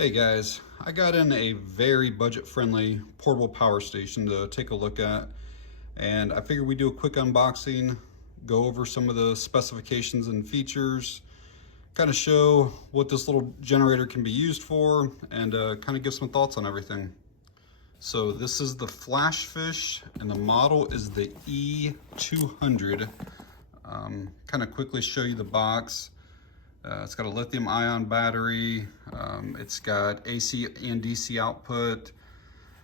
Hey guys, I got in a very budget-friendly portable power station to take a look at, and I figured we'd do a quick unboxing, go over some of the specifications and features, kind of show what this little generator can be used for, and kind of give some thoughts on everything. So this is the FlashFish, and the model is the E200. Kind of quickly show you the box. It's got a lithium ion battery. It's got AC and DC output.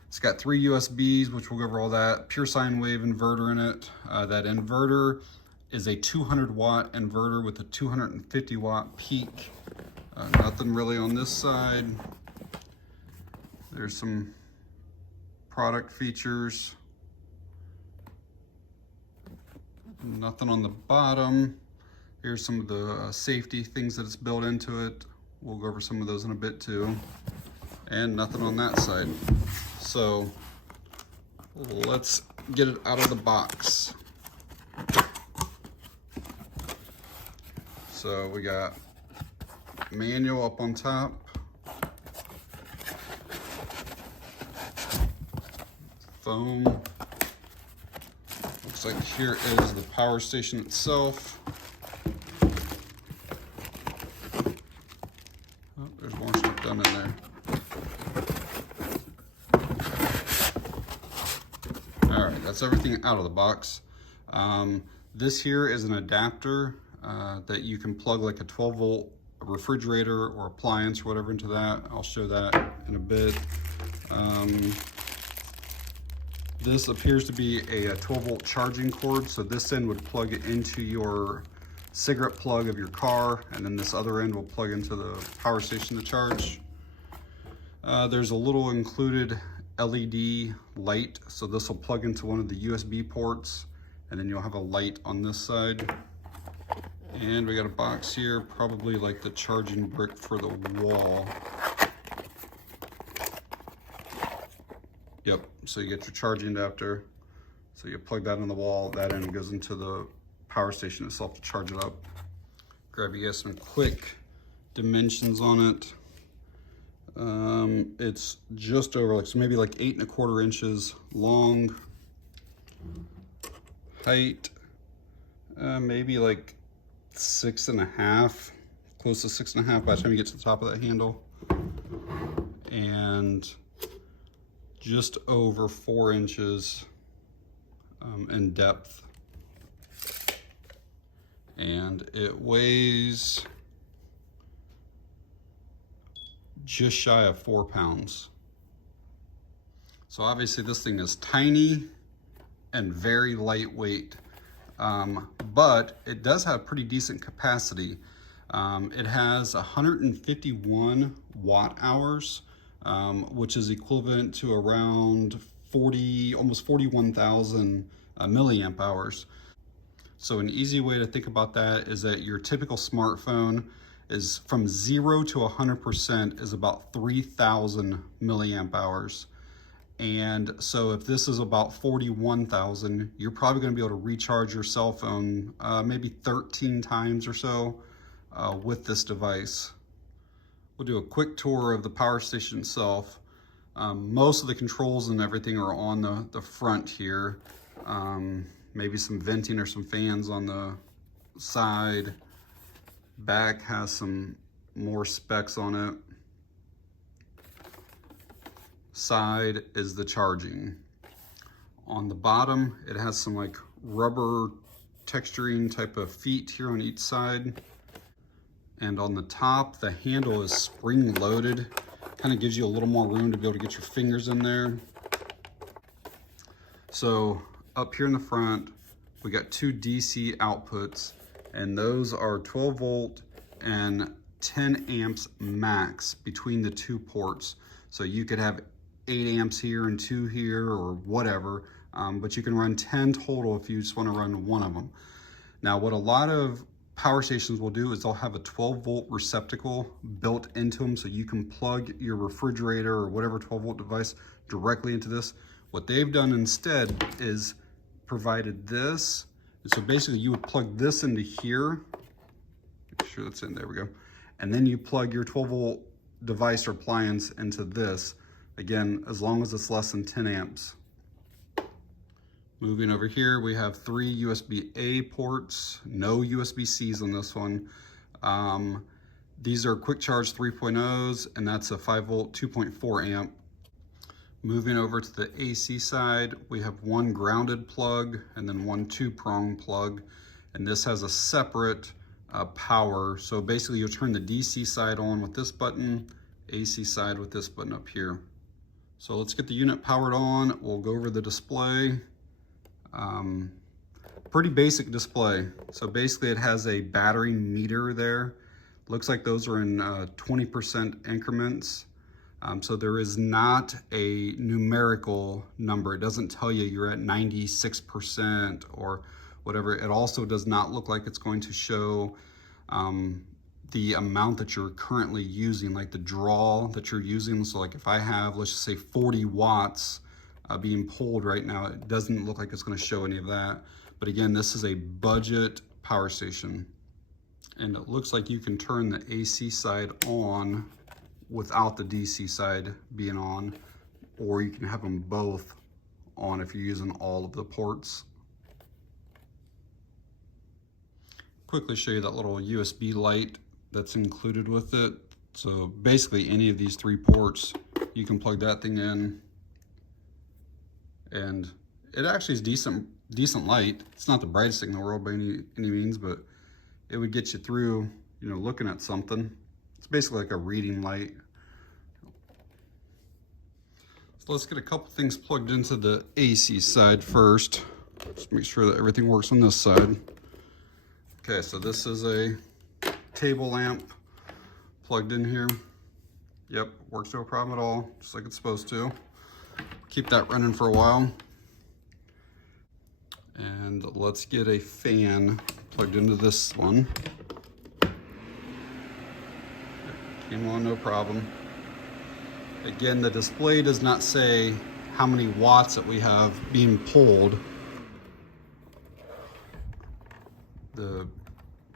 It's got 3 USBs, which we'll go over all that. Pure sine wave inverter in it. That inverter is a 200 watt inverter with a 250 watt peak. Nothing really on this side. There's some product features. Nothing on the bottom. Here's some of the safety things that it's built into it. We'll go over some of those in a bit too. And nothing on that side. So let's get it out of the box. So we got manual up on top. Foam. Looks like here is the power station itself. Oh, there's more stuff done in there. All right, that's everything out of the box. This here is an adapter that you can plug like a 12 volt refrigerator or appliance or whatever into that. I'll show that in a bit. This appears to be a 12 volt charging cord. So this end would plug it into your cigarette plug of your car, and then this other end will plug into the power station to charge. There's a little included LED light, so this will plug into one of the USB ports, and then you'll have a light on this side. And we got a box here, probably like the charging brick for the wall. Yep, so you get your charging adapter. So you plug that in the wall, that end goes into the power station itself to charge it up. Grab you guys some quick dimensions on it. It's just over so maybe like 8¼ inches long. Height, maybe like 6.5, close to 6.5 by the time you get to the top of that handle. And just over 4 inches in depth. And it weighs just shy of 4 pounds. So obviously this thing is tiny and very lightweight, but it does have pretty decent capacity. It has 151 watt hours, which is equivalent to around almost 41,000 milliamp hours. So an easy way to think about that is that your typical smartphone is from 0 to 100% is about 3,000 milliamp hours. And so if this is about 41,000, you're probably going to be able to recharge your cell phone maybe 13 times or so with this device. We'll do a quick tour of the power station itself. Most of the controls and everything are on the front here. Maybe some venting or some fans on the side. Back has some more specs on it. Side is the charging. On the bottom, it has some like rubber texturing type of feet here on each side. And on the top, the handle is spring loaded. Kind of gives you a little more room to be able to get your fingers in there. So up here in the front, we got 2 DC outputs, and those are 12 volt and 10 amps max between the 2 ports. So you could have 8 amps here and 2 here or whatever, but you can run 10 total if you just want to run one of them. Now, what a lot of power stations will do is they'll have a 12 volt receptacle built into them, so you can plug your refrigerator or whatever 12 volt device directly into this. What they've done instead is provided this. And so basically you would plug this into here. Make sure that's in, there we go. And then you plug your 12 volt device or appliance into this. Again, as long as it's less than 10 amps. Moving over here, we have 3 USB-A ports, no USB-Cs on this one. These are quick charge 3.0s, and that's a 5-volt 2.4 amp. Moving over to the AC side, we have 1 grounded plug and then 1 2-prong plug, and this has a separate power. So basically you'll turn the DC side on with this button, AC side with this button up here. So let's get the unit powered on. We'll go over the display. Pretty basic display. So basically it has a battery meter there. Looks like those are in 20% increments. So there is not a numerical number. It doesn't tell you you're at 96% or whatever. It also does not look like it's going to show the amount that you're currently using, like the draw that you're using. So like if I have, let's just say 40 watts being pulled right now, it doesn't look like it's going to show any of that. But again, this is a budget power station. And it looks like you can turn the AC side on without the DC side being on, or you can have them both on if you're using all of the ports. Quickly show you that little USB light that's included with it. So basically any of these 3 ports, you can plug that thing in, and it actually is decent light. It's not the brightest thing in the world by any means, but it would get you through, you know, looking at something. It's basically like a reading light. So let's get a couple things plugged into the AC side first. Just make sure that everything works on this side. Okay, so this is a table lamp plugged in here. Yep, works no problem at all, just like it's supposed to. Keep that running for a while. And let's get a fan plugged into this one. Came on, no problem. Again, the display does not say how many watts that we have being pulled. The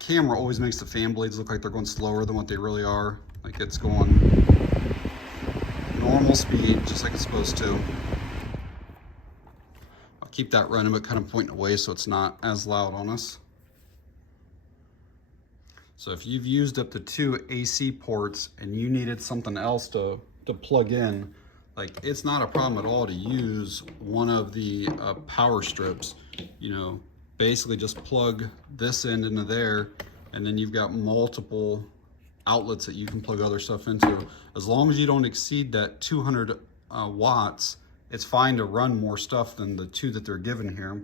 camera always makes the fan blades look like they're going slower than what they really are. Like it's going normal speed, just like it's supposed to. I'll keep that running, but kind of pointing away so it's not as loud on us. So if you've used up to 2 AC ports and you needed something else to plug in, like it's not a problem at all to use one of the power strips. You know, basically just plug this end into there, and then you've got multiple outlets that you can plug other stuff into. As long as you don't exceed that 200 watts, it's fine to run more stuff than the 2 that they're given here.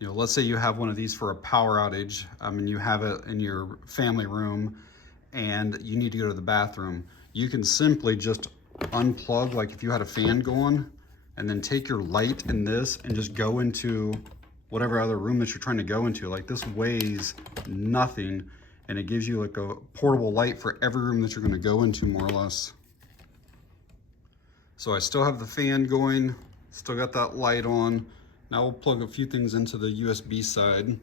You know, let's say you have one of these for a power outage, and you have it in your family room and you need to go to the bathroom. You can simply just unplug, like if you had a fan going, and then take your light in this and just go into whatever other room that you're trying to go into. Like this weighs nothing, and it gives you like a portable light for every room that you're gonna go into, more or less. So I still have the fan going, still got that light on. Now we'll plug a few things into the USB side.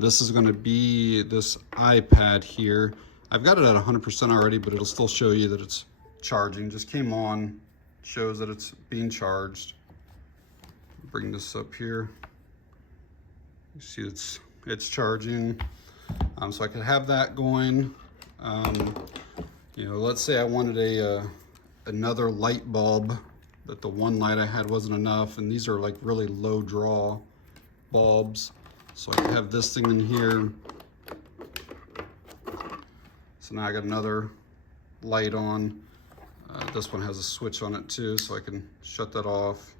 This is gonna be this iPad here. I've got it at 100% already, but it'll still show you that it's charging. Just came on, shows that it's being charged. Bring this up here. You see it's charging. So I could have that going. You know, let's say I wanted another light bulb, that the one light I had wasn't enough, and these are like really low draw bulbs. So I can have this thing in here. So now I got another light on. This one has a switch on it too, so I can shut that off,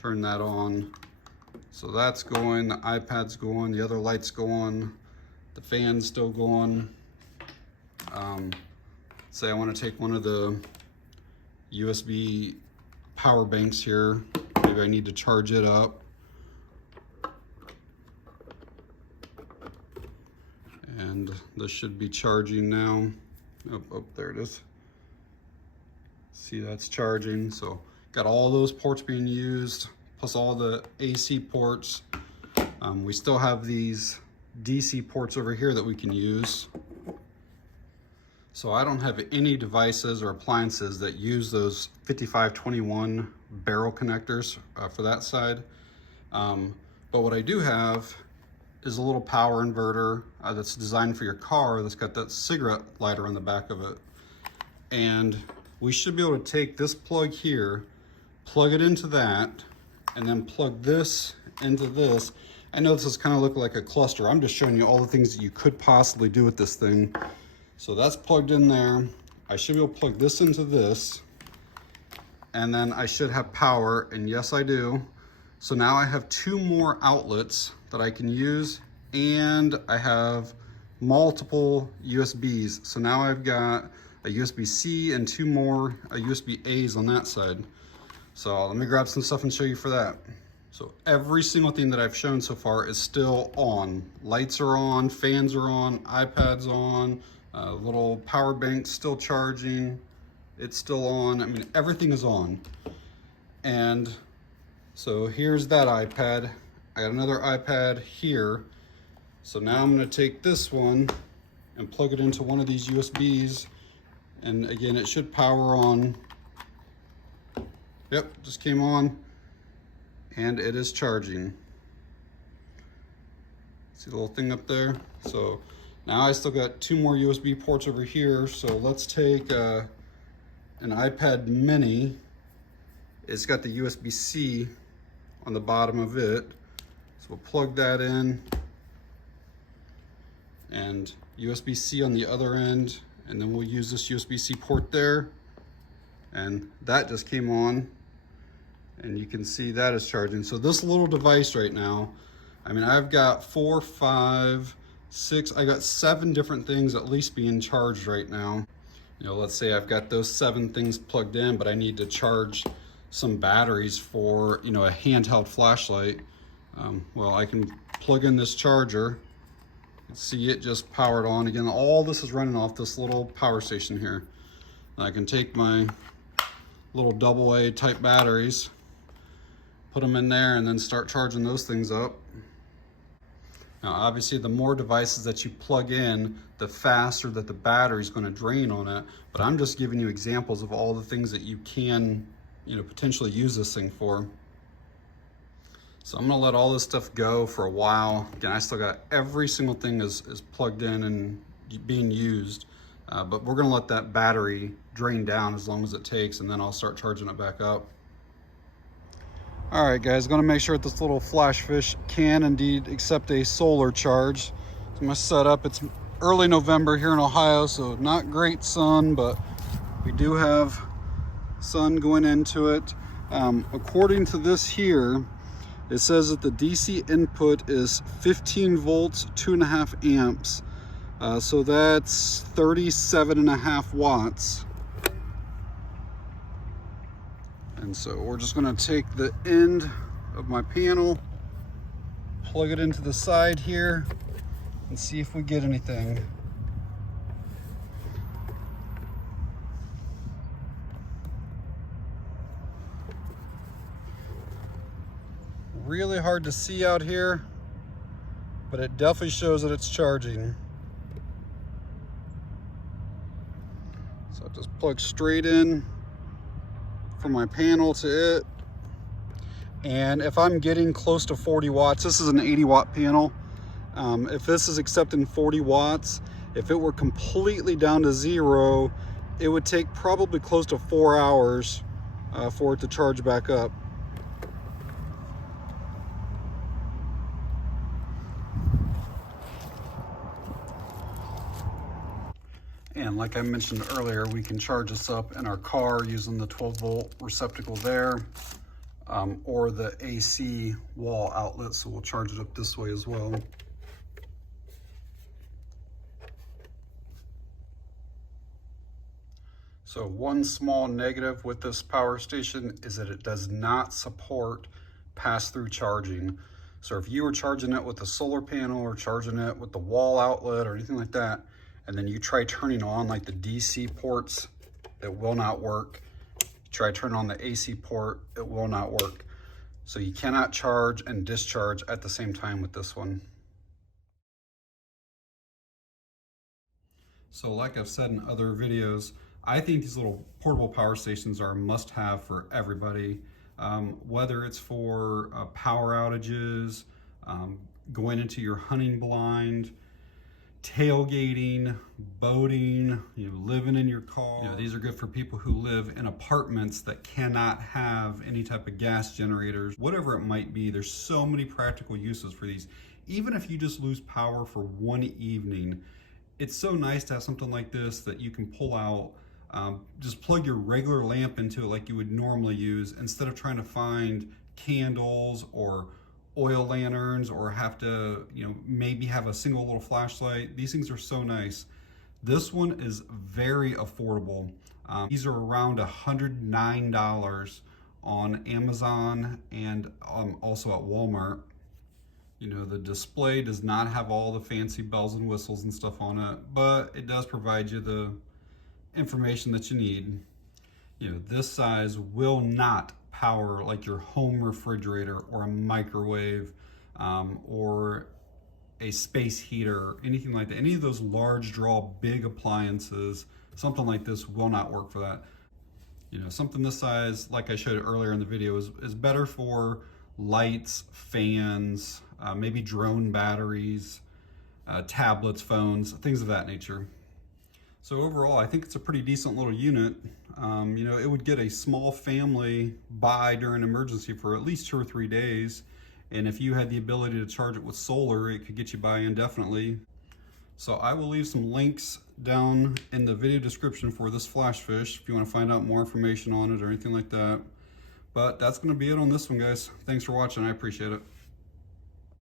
turn that on. So that's going, the iPad's going, the other light's going, the fan's still going. Say I want to take one of the USB power banks here. Maybe I need to charge it up. And this should be charging now. Oh, there it is. See, that's charging. So got all those ports being used, plus all the AC ports. We still have these DC ports over here that we can use. So I don't have any devices or appliances that use those 5521 barrel connectors for that side. But what I do have is a little power inverter that's designed for your car that's got that cigarette lighter on the back of it. And we should be able to take this plug here, plug it into that, and then plug this into this. I know this is kind of looking like a cluster. I'm just showing you all the things that you could possibly do with this thing. So that's plugged in there. I should be able to plug this into this, and then I should have power, and yes, I do. So now I have 2 more outlets that I can use, and I have multiple USBs. So now I've got a USB-C and 2 more USB-As on that side. So let me grab some stuff and show you for that. So every single thing that I've shown so far is still on. Lights are on, fans are on, iPad's on, little power bank still charging, it's still on. I mean, everything is on. And so here's that iPad. I got another iPad here. So now I'm gonna take this one and plug it into one of these USBs. And again, it should power on. Yep, just came on. And it is charging. See the little thing up there? So now I still got 2 more USB ports over here. So let's take an iPad mini. It's got the USB-C on the bottom of it. So we'll plug that in, and USB-C on the other end, and then we'll use this USB-C port there. And that just came on, and you can see that is charging. So this little device right now, I mean, I've got 4, 5, 6, I got 7 different things at least being charged right now. You know, let's say I've got those 7 things plugged in, but I need to charge some batteries for, you know, a handheld flashlight. Well, I can plug in this charger. See, it just powered on. Again, all this is running off this little power station here. And I can take my little AA type batteries, put them in there, and then start charging those things up. Now, obviously, the more devices that you plug in, the faster that the battery is going to drain on it. But I'm just giving you examples of all the things that you can, you know, potentially use this thing for. So I'm gonna let all this stuff go for a while. Again, I still got every single thing is plugged in and being used, but we're gonna let that battery drain down as long as it takes, and then I'll start charging it back up. All right, guys, gonna make sure that this little FlashFish can indeed accept a solar charge. So my setup, it's early November here in Ohio, so not great sun, but we do have sun going into it. According to this here, it says that the DC input is 15 volts, 2.5 amps. So that's 37.5 watts. And so we're just gonna take the end of my panel, plug it into the side here, and see if we get anything. Really hard to see out here, but it definitely shows that it's charging. So I just plug straight in from my panel to it. And if I'm getting close to 40 watts, this is an 80 watt panel. If this is accepting 40 watts, if it were completely down to 0, it would take probably close to 4 hours for it to charge back up. And like I mentioned earlier, we can charge this up in our car using the 12 volt receptacle there, or the AC wall outlet, so we'll charge it up this way as well. So one small negative with this power station is that it does not support pass-through charging. So if you were charging it with a solar panel or charging it with the wall outlet or anything like that, and then you try turning on like the DC ports, it will not work. Try turning on the AC port, it will not work. So you cannot charge and discharge at the same time with this one. So like I've said in other videos, I think these little portable power stations are a must-have for everybody, whether it's for power outages, going into your hunting blind, tailgating, boating, living in your car. These are good for people who live in apartments that cannot have any type of gas generators, whatever it might be. There's so many practical uses for these. Even if you just lose power for one evening, it's so nice to have something like this that you can pull out, just plug your regular lamp into it like you would normally use, instead of trying to find candles or oil lanterns, or have to, maybe have a single little flashlight. These things are so nice. This one is very affordable. These are around $109 on Amazon and also at Walmart. The display does not have all the fancy bells and whistles and stuff on it, but it does provide you the information that you need. This size will not power like your home refrigerator or a microwave, or a space heater, anything like that. Any of those large draw big appliances, something like this will not work for that. Something this size, like I showed earlier in the video, is better for lights, fans, maybe drone batteries, tablets, phones, things of that nature. So overall, I think it's a pretty decent little unit. It would get a small family by during an emergency for at least 2 or 3 days. And if you had the ability to charge it with solar, it could get you by indefinitely. So I will leave some links down in the video description for this FlashFish if you want to find out more information on it or anything like that. But that's going to be it on this one, guys. Thanks for watching. I appreciate it.